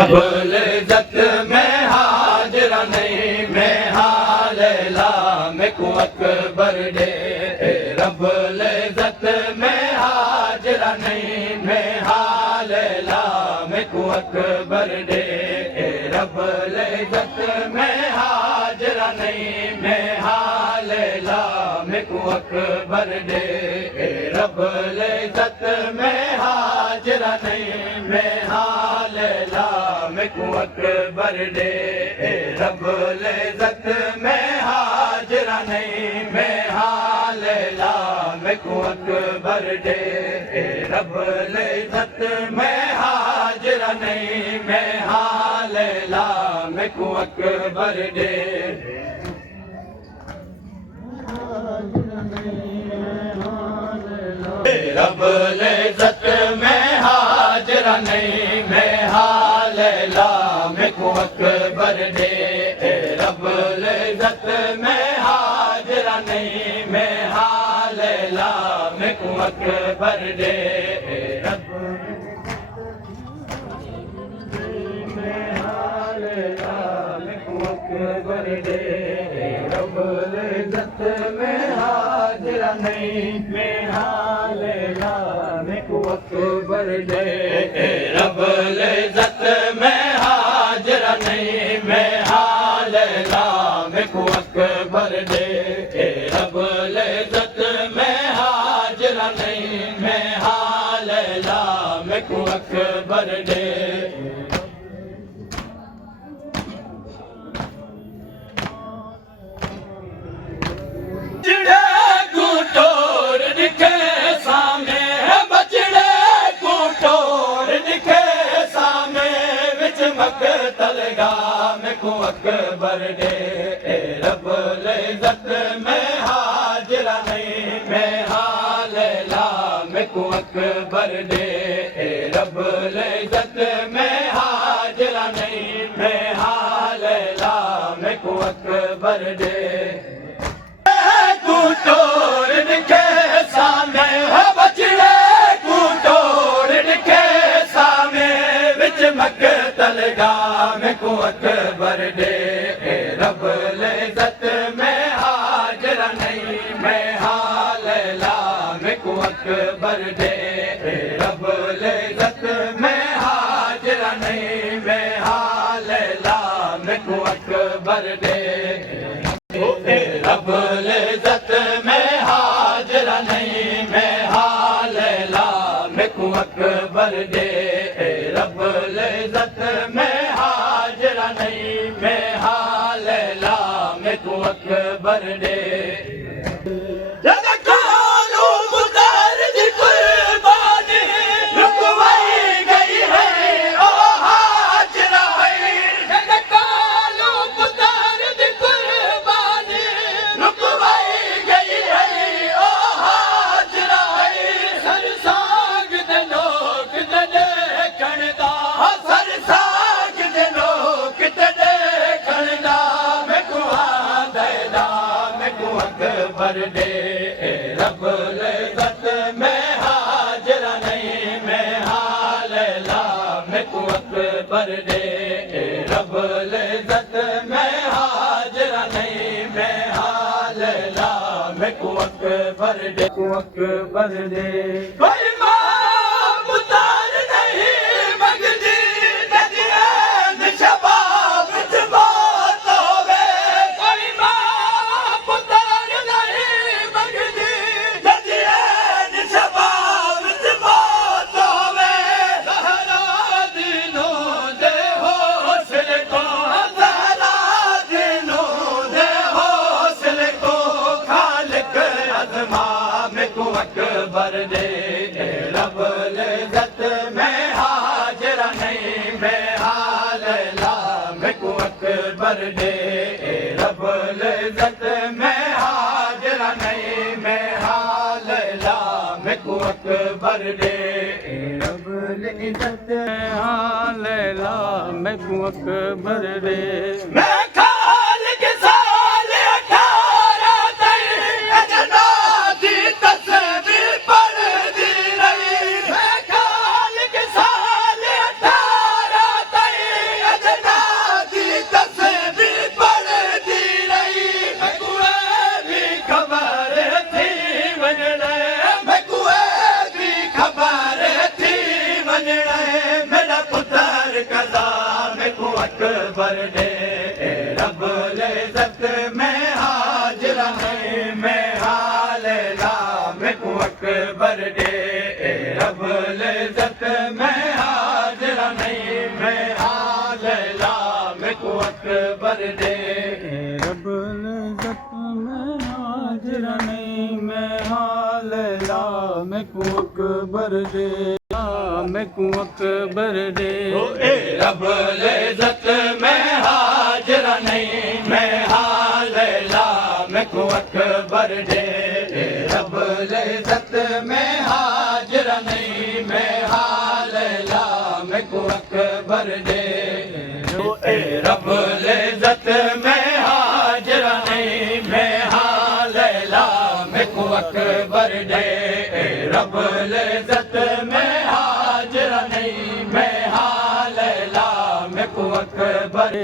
रब्बुल इज़्ज़त में हाज़िरा नहीं मैं हालेला में को अकबर दे रब्बुल इज़्ज़त में हाज़िरा नहीं मैं हालेला में को अकबर दे रब्बुल इज़्ज़त में हाज़िरा नहीं मैं हालेला में को अकबर दे रब्बुल इज़्ज़त में हाज़िरा नहीं मैं हालेला में को अकबर दे रब्बुल इज़्ज़त में हाज़िरा नहीं मैं हालेला में को अकबर दे रब्बुल इज़्ज़त में हाज़िरा नहीं मैं हालेला में को अकबर दे रब्बुल इज़्ज़त में हाज़िरा नहीं मैं हालेला में को अकबर दे रब्बुल इज़्ज़त में हाज़िरा नहीं मैं हालेला में को अकबर दे रब्बुल इज़्ज़त में हाज़िरा नहीं मैं हालेला में को अकबर दे रब्बुल इज़्ज़त में हाज़िरा नहीं मैं हालेला में को अकबर दे रब्बुल इज़्ज़त में हाज़िरा नहीं मैं हालेला में को अकबर दे में को अकबर दे रब्बुल इज़्ज़त में हाज़िरा नहीं मैं हालेला में को अकबर दे रब्बुल इज़्ज़त में हाज़िरा नहीं मैं हालेला में को अकबर दे तोड़ दिखे सामे बचड़े को तोड़ दिखे सामे विच मकतलगा में को अकबर दे रब्बुल इज़्ज़त में हाज़िरा नहीं मैं हालेला में को अकबर दे रब्बुल इज़्ज़त में हाज़िरा नहीं मैं हालेला में को अकबर दे रब्बुल इज़्ज़त में हाज़िरा नहीं मैं हालेला में को अकबर दे रब्बुल इज़्ज़त में हाज़िरा नहीं मैं हालेला में को अकबर दे अकबर दे रब्बुल इज़्ज़त में हाज़िरा नहीं मैं हालेला में को अकबर दे रब्बुल इज़्ज़त में हाज़िरा नहीं मैं हालेला में को अकबर दे कोई मां पुतार नहीं मगदी नदियां शबाब जबात होवे कोई मां पुतार नहीं मगदी नदियां शबाब जबात होवे सहरा दिनों दे हौसले को सहरा दिनों दे हौसले को खालिक अज़मा में को अकबर दे रब्बुल इज़्ज़त में हाज़िरा नहीं मैं हालेला में को अकबर दे रब्बुल इज़्ज़त में हाज़िरा नहीं मैं हालेला में को अकबर दे रब्बुल इज़्ज़त में हालेला में को अकबर दे मैं खालिक साल 18 अजना दी तस्वीर पढ़दी रही मैं खालिक साल 18 अकबर दे रब्बुल इज्जत में हाजिर नहीं मैं हालेला मैं को अकबर दे रब्बुल इज्जत में हाजिर नहीं मैं हालेला मैं को अकबर दे रब्बुल इज्जत में हाजिर नहीं मैं हालेला मैं को अकबर दे मैं को अकबर दे रब्बुल इज्जत में हाजिर नहीं मैं हालेला मैं को अकबर दे रब्बुल इज्जत में हाजिर नहीं मैं हालेला मैं को अकबर दे रब्बुल इज्जत में हाजिर नहीं मैं हालेला मैं को अकबर दे रब्बुल इज्जत में हाजिर नहीं मैं हालेला मैं को अकबर